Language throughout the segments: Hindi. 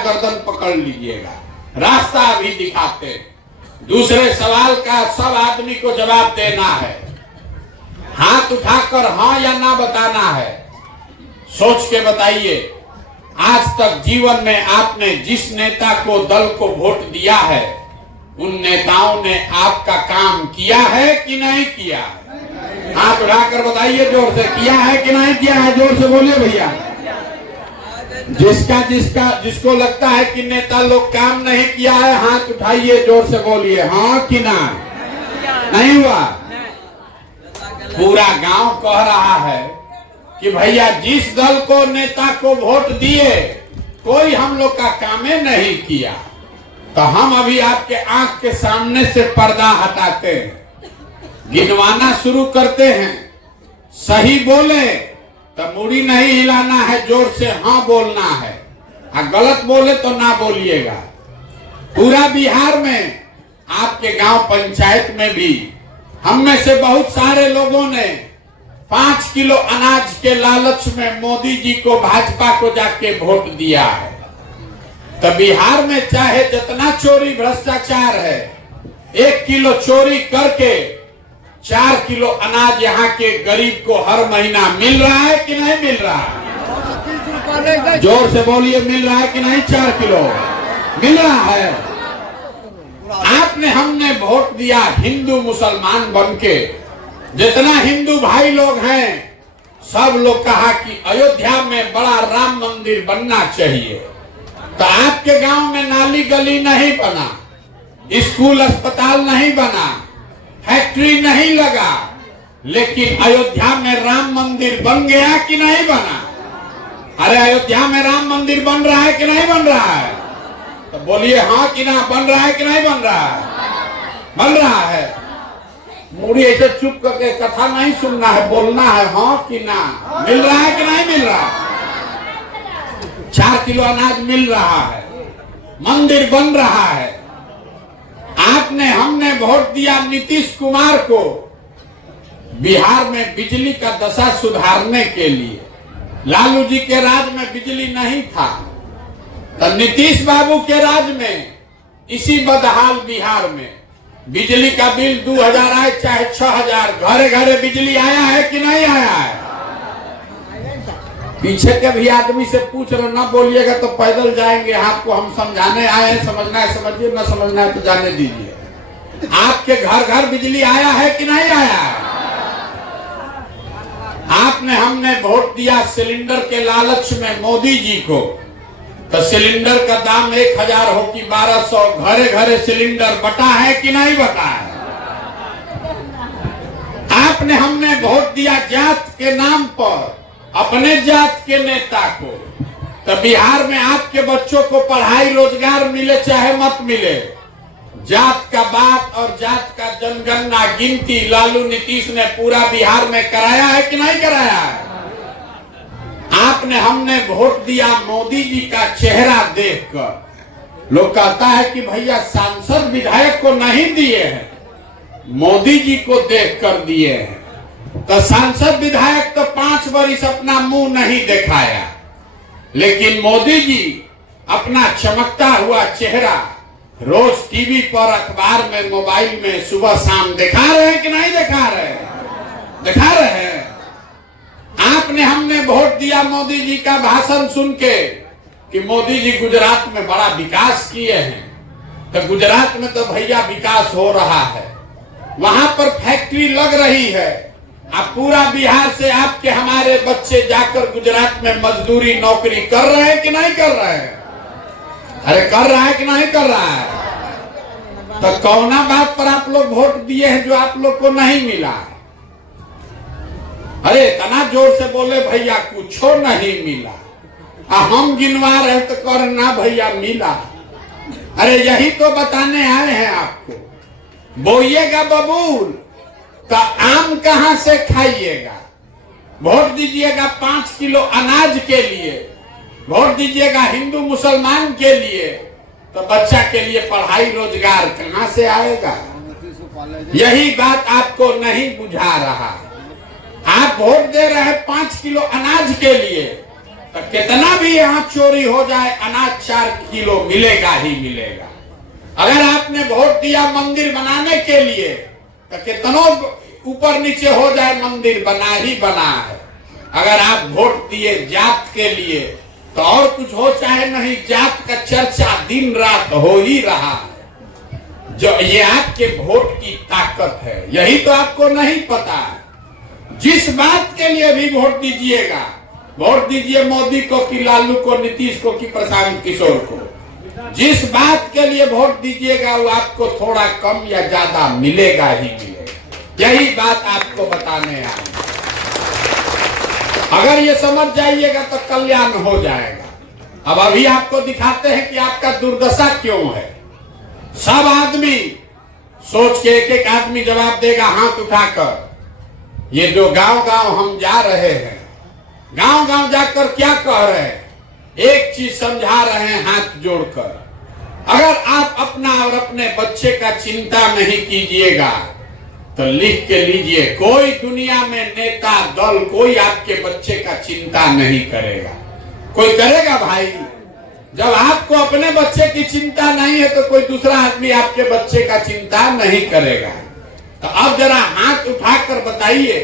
गर्दन पकड़ लीजिएगा, रास्ता अभी दिखाते हैं। दूसरे सवाल का सब आदमी को जवाब देना है, हाथ उठाकर हाँ या ना बताना है। सोच के बताइए, आज तक जीवन में आपने जिस नेता को, दल को वोट दिया है, उन नेताओं ने आपका काम किया है कि नहीं किया है? हाथ उठाकर बताइए जोर से, किया है कि नहीं किया है? जोर से बोलिए भैया। जिसको लगता है कि नेता लोग काम नहीं किया है, हाथ उठाइए, जोर से बोलिए हाँ कि ना। नहीं हुआ? पूरा गांव कह रहा है कि भैया जिस दल को, नेता को वोट दिए, कोई हम लोग का कामे नहीं किया। तो हम अभी आपके आंख के सामने से पर्दा हटाते हैं, गिनवाना शुरू करते हैं। सही बोले तो मुड़ी नहीं हिलाना है, जोर से हाँ बोलना है, और गलत बोले तो ना बोलिएगा। पूरा बिहार में, आपके गांव पंचायत में भी हम में से बहुत सारे लोगों ने 5 किलो अनाज के लालच में मोदी जी को, भाजपा को जाके वोट दिया है। तो बिहार में चाहे जितना चोरी भ्रष्टाचार है, 1 किलो चोरी करके 4 किलो अनाज यहाँ के गरीब को हर महीना मिल रहा है कि नहीं मिल रहा है? जोर से बोलिए, मिल रहा है कि नहीं? 4 किलो मिल रहा है। आपने, हमने वोट दिया हिंदू मुसलमान बनके। जितना हिंदू भाई लोग हैं, सब लोग कहा कि अयोध्या में बड़ा राम मंदिर बनना चाहिए। तो आपके गांव में नाली गली नहीं बना, स्कूल अस्पताल नहीं बना, फैक्ट्री नहीं लगा, लेकिन अयोध्या में राम मंदिर बन गया कि नहीं बना? अरे अयोध्या में राम मंदिर बन रहा है कि नहीं बन रहा है? तो बोलिए हाँ कि ना, बन रहा है कि नहीं बन रहा है? बन रहा है। मुड़ी ऐसे चुप करके कथा नहीं सुनना है, बोलना है हाँ कि ना। मिल रहा है कि नहीं मिल रहा? 4 किलो अनाज मिल रहा है, मंदिर बन रहा है। आपने, हमने वोट दिया नीतीश कुमार को बिहार में बिजली का दशा सुधारने के लिए। लालू जी के राज में बिजली नहीं था, तो नीतीश बाबू के राज में इसी बदहाल बिहार में बिजली का बिल 2000 आए चाहे 6000, घरे घरे बिजली आया है कि नहीं आया है? पीछे के भी आदमी से पूछ रहे, ना बोलिएगा तो पैदल जाएंगे। आपको हम समझाने आए हैं, समझना है समझिए, ना समझना है तो जाने दीजिए। आपके घर घर बिजली आया है कि नहीं आया है? आपने, हमने वोट दिया सिलेंडर के लालच में मोदी जी को, तो सिलेंडर का दाम 1000 हो कि 1200, घरे घरे सिलेंडर बटा है कि नहीं बटा है? आपने, हमने वोट दिया जात के नाम पर अपने जात के नेता को, तो बिहार में आपके बच्चों को पढ़ाई रोजगार मिले चाहे मत मिले, जात का बात और जात का जनगणना गिनती लालू नीतीश ने पूरा बिहार में कराया है कि नहीं कराया है? आपने, हमने वोट दिया मोदी जी का चेहरा देखकर। लोग कहता है कि भैया सांसद विधायक को नहीं दिए हैं, मोदी जी को देखकर दिए हैं। तो सांसद विधायक तो 5 वर्ष अपना मुंह नहीं दिखाया, लेकिन मोदी जी अपना चमकता हुआ चेहरा रोज टीवी पर, अखबार में, मोबाइल में सुबह शाम दिखा रहे हैं कि नहीं दिखा रहे? दिखा रहे हैं। आपने, हमने वोट दिया मोदी जी का भाषण सुन के कि मोदी जी गुजरात में बड़ा विकास किए हैं। तो गुजरात में तो भैया विकास हो रहा है, वहां पर फैक्ट्री लग रही है। अब पूरा बिहार से आपके, हमारे बच्चे जाकर गुजरात में मजदूरी नौकरी कर रहे हैं कि नहीं कर रहे हैं? अरे कर रहा है कि नहीं कर रहा है? तो कौना बात पर आप लोग वोट दिए हैं जो आप लोग को नहीं मिला है? अरे इतना जोर से बोले भैया, कुछो नहीं मिला। हम गिनवा रहे तो कर ना भैया मिला। अरे यही तो बताने आए हैं आपको। बोइएगा बबूल तो आम कहां से खाइएगा? वोट दीजिएगा 5 किलो अनाज के लिए, वोट दीजिएगा हिंदू मुसलमान के लिए, तो बच्चा के लिए पढ़ाई रोजगार कहां से आएगा? यही बात आपको नहीं बुझा रहा। आप वोट दे रहे हैं 5 किलो अनाज के लिए, तो कितना भी यहाँ चोरी हो जाए अनाज 4 किलो मिलेगा ही मिलेगा। अगर आपने वोट दिया मंदिर बनाने के लिए तो कितनों ऊपर नीचे हो जाए मंदिर बना ही बना है। अगर आप वोट दिए जात के लिए तो और कुछ हो चाहे नहीं, जात का चर्चा दिन रात हो ही रहा है। जो ये आपके वोट की ताकत है, यही तो आपको नहीं पता है। जिस बात के लिए भी वोट दीजिएगा, वोट दीजिए मोदी को कि लालू को, नीतीश को कि प्रशांत किशोर को, जिस बात के लिए वोट दीजिएगा वो आपको थोड़ा कम या ज्यादा मिलेगा ही मिलेगा। यही बात आपको बताने आए। अगर ये समझ जाइएगा तो कल्याण हो जाएगा। अब अभी आपको दिखाते हैं कि आपका दुर्दशा क्यों है। सब आदमी सोच के एक एक आदमी जवाब देगा हाथ उठाकर। ये जो गांव गांव हम जा रहे हैं, गांव गांव जाकर क्या कह रहे हैं, एक चीज समझा रहे हैं हाथ जोड़कर। अगर आप अपना और अपने बच्चे का चिंता नहीं कीजिएगा तो लिख के लीजिए, कोई दुनिया में नेता दल कोई आपके बच्चे का चिंता नहीं करेगा। कोई करेगा भाई? जब आपको अपने बच्चे की चिंता नहीं है तो कोई दूसरा आदमी आपके बच्चे का चिंता नहीं करेगा। तो अब जरा हाथ उठाकर बताइए,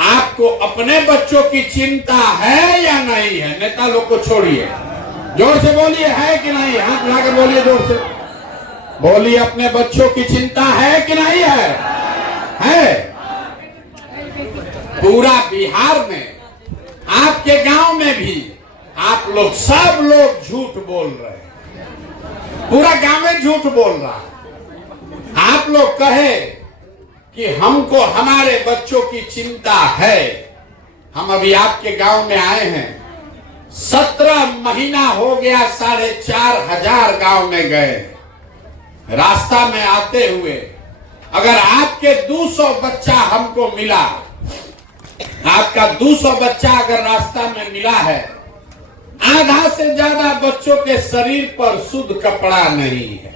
आपको अपने बच्चों की चिंता है या नहीं है? नेता लोग को छोड़िए, जोर से बोलिए, है कि नहीं? हाथ उठाकर बोलिए, जोर से बोलिए, अपने बच्चों की चिंता है कि नहीं है? है। पूरा बिहार में, आपके गांव में भी आप लोग सब लोग झूठ बोल रहे हैं। पूरा गांव में झूठ बोल रहा है। आप लोग कहे कि हमको हमारे बच्चों की चिंता है। हम अभी आपके गांव में आए हैं, 17 महीना हो गया, 4,500 गांव में गए। रास्ता में आते हुए अगर आपके 200 बच्चा हमको मिला, आपका 200 बच्चा अगर रास्ता में मिला है, आधा से ज्यादा बच्चों के शरीर पर शुद्ध कपड़ा नहीं है।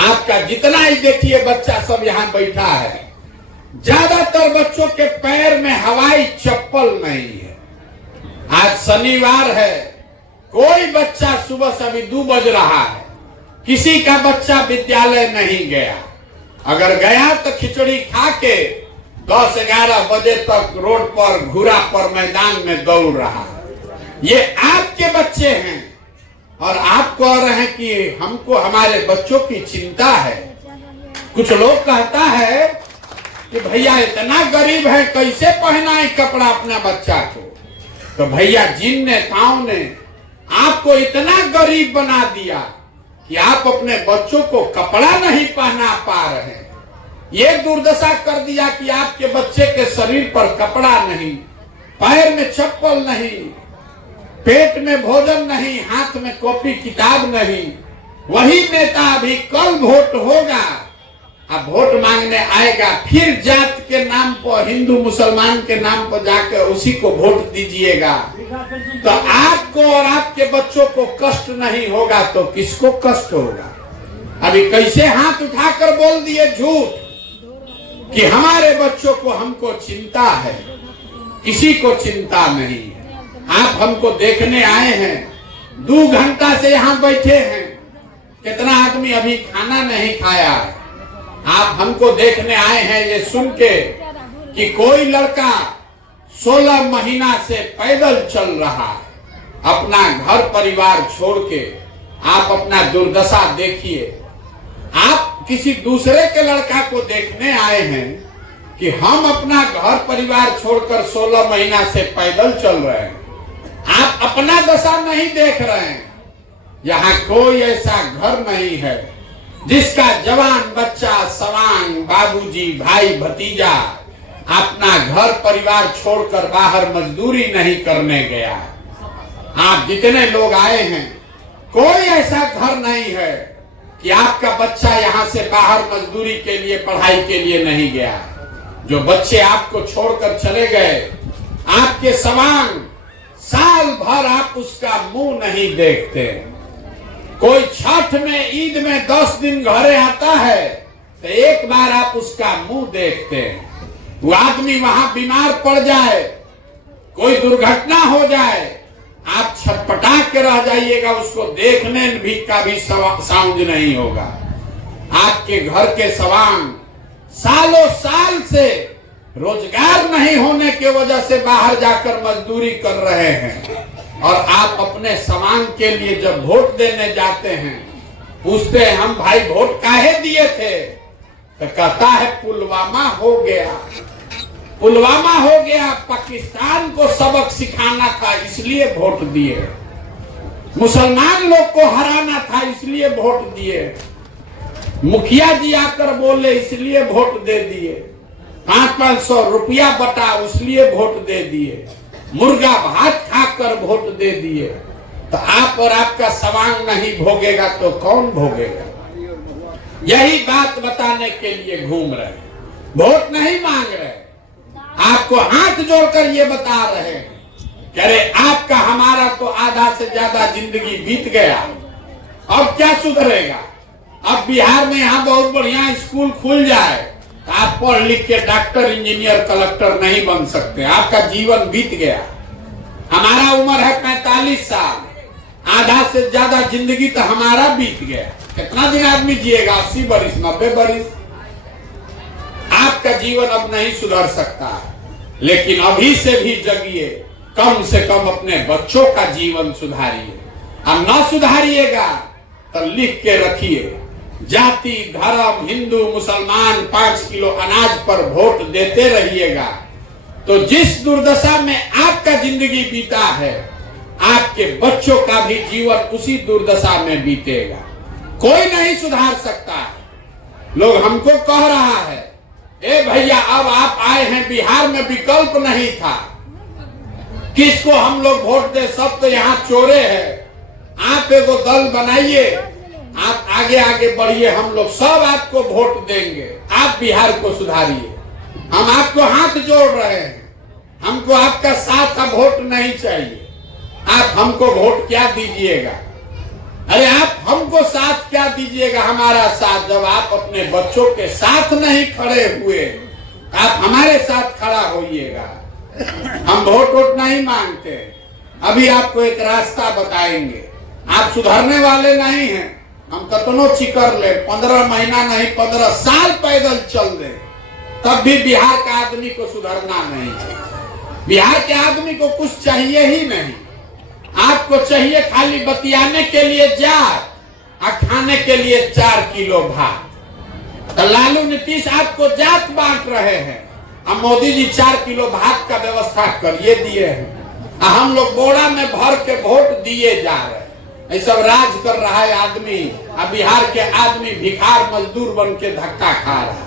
आपका जितना ही देखिए बच्चा सब यहाँ बैठा है, ज्यादातर बच्चों के पैर में हवाई चप्पल नहीं है। आज शनिवार है, कोई बच्चा सुबह से अभी 2 बज रहा है, किसी का बच्चा विद्यालय नहीं गया। अगर गया तो खिचड़ी खा के 10-11 बजे तक रोड पर घुरा पर मैदान में दौड़ रहा है। ये आपके बच्चे हैं और आप कह रहे हैं कि हमको हमारे बच्चों की चिंता है। कुछ लोग कहता है कि भैया इतना गरीब है, कैसे पहनाए कपड़ा अपना बच्चा को। तो भैया जिन नेताओं ने आपको इतना गरीब बना दिया कि आप अपने बच्चों को कपड़ा नहीं पहना पा रहे, ये दुर्दशा कर दिया कि आपके बच्चे के शरीर पर कपड़ा नहीं, पैर में चप्पल नहीं, पेट में भोजन नहीं, हाथ में कॉपी किताब नहीं। वही नेता अभी कल वोट होगा, अब वोट मांगने आएगा, फिर जात के नाम पर, हिंदू मुसलमान के नाम पर जाकर उसी को वोट दीजिएगा। तो आपको और आपके बच्चों को कष्ट नहीं होगा तो किसको कष्ट होगा? अभी कैसे हाथ उठाकर बोल दिए झूठ कि हमारे बच्चों को हमको चिंता है, किसी को चिंता नहीं है। आप हमको देखने आए हैं, 2 घंटा से यहाँ बैठे हैं, कितना आदमी अभी खाना नहीं खाया है। आप हमको देखने आए हैं ये सुन के कि कोई लड़का 16 महीना से पैदल चल रहा है, अपना घर परिवार छोड़ के। आप अपना दुर्दशा देखिए। आप किसी दूसरे के लड़का को देखने आए हैं कि हम अपना घर परिवार छोड़कर 16 महीना से पैदल चल रहे हैं। आप अपना दशा नहीं देख रहे हैं। यहाँ कोई ऐसा घर नहीं है जिसका जवान बच्चा, सवांग, बाबूजी, भाई, भतीजा अपना घर परिवार छोड़कर बाहर मजदूरी नहीं करने गया। आप जितने लोग आए हैं, कोई ऐसा घर नहीं है कि आपका बच्चा यहाँ से बाहर मजदूरी के लिए, पढ़ाई के लिए नहीं गया। जो बच्चे आपको छोड़कर चले गए, आपके सवांग, साल भर आप उसका मुंह नहीं देखते। कोई छठ में, ईद में 10 दिन घरे आता है तो एक बार आप उसका मुंह देखते हैं। वो आदमी वहां बीमार पड़ जाए, कोई दुर्घटना हो जाए, आप छटपटा के रह जाइएगा, उसको देखने भी का भी साउंड नहीं होगा। आपके घर के सवांग सालों साल से रोजगार नहीं होने की वजह से बाहर जाकर मजदूरी कर रहे हैं, और आप अपने सवांग के लिए जब वोट देने जाते हैं पूछते हैं हम भाई वोट काहे दिए थे, तो कहता है पुलवामा हो गया, पुलवामा हो गया, पाकिस्तान को सबक सिखाना था इसलिए वोट दिए, मुसलमान लोग को हराना था इसलिए वोट दिए, मुखिया जी आकर बोले इसलिए वोट दे दिए, 500 रुपया बटा इसलिए वोट दे दिए, मुर्गा भात खाकर वोट दे दिए। तो आप और आपका सवांग नहीं भोगेगा तो कौन भोगेगा? यही बात बताने के लिए घूम रहे, वोट नहीं मांग रहे, आपको हाथ जोड़कर ये बता रहे हैं कि अरे आपका हमारा तो आधा से ज्यादा जिंदगी बीत गया, अब क्या सुधरेगा? अब बिहार में यहाँ बहुत बढ़िया स्कूल खुल जाए तो आप पढ़ लिख के डॉक्टर इंजीनियर कलेक्टर नहीं बन सकते, आपका जीवन बीत गया। हमारा उम्र है 45 साल, आधा से ज्यादा जिंदगी तो हमारा बीत गया। कितना दिन आदमी जिएगा? 80 बरिस, 90 बरिस। आपका जीवन अब नहीं सुधर सकता, लेकिन अभी से भी जगिए, कम से कम अपने बच्चों का जीवन सुधारिए। अब न सुधारिएगा तो लिख के रखिए, जाति धर्म हिंदू मुसलमान 5 किलो अनाज पर वोट देते रहिएगा तो जिस दुर्दशा में आपका जिंदगी बीता है आपके बच्चों का भी जीवन उसी दुर्दशा में बीतेगा। कोई नहीं सुधार सकता है। लोग हमको कह रहा है ए भैया अब आप आए हैं बिहार में विकल्प नहीं था, किसको हम लोग वोट दे, सब तो यहाँ चोरे हैं, आप एगो दल बनाइए, आप आगे आगे बढ़िए, हम लोग सब आपको वोट देंगे, आप बिहार को सुधारिए। हम आपको हाथ जोड़ रहे हैं, हमको आपका साथ का वोट नहीं चाहिए। आप हमको वोट क्या दीजिएगा? अरे आप हमको साथ क्या दीजिएगा? हमारा साथ जब आप अपने बच्चों के साथ नहीं खड़े हुए, आप हमारे साथ खड़ा होइएगा। हम वोट नहीं मांगते। अभी आपको एक रास्ता बताएंगे, आप सुधरने वाले नहीं हैं, हम कतनो चिकर ले 15 महीना नहीं 15 साल पैदल चल दे तब भी बिहार का आदमी को सुधरना नहीं है। बिहार के आदमी को कुछ चाहिए ही नहीं, आपको चाहिए खाली बतियाने के लिए जात और खाने के लिए 4 किलो भात। तो लालू नीतीश आपको जात बांट रहे हैं, अब मोदी जी 4 किलो भात का व्यवस्था करिए दिए हैं, हम लोग बोरा में भर के वोट दिए जा रहे हैं। ये सब राज कर रहा है आदमी, अब बिहार के आदमी भिखार मजदूर बन के धक्का खा रहा है।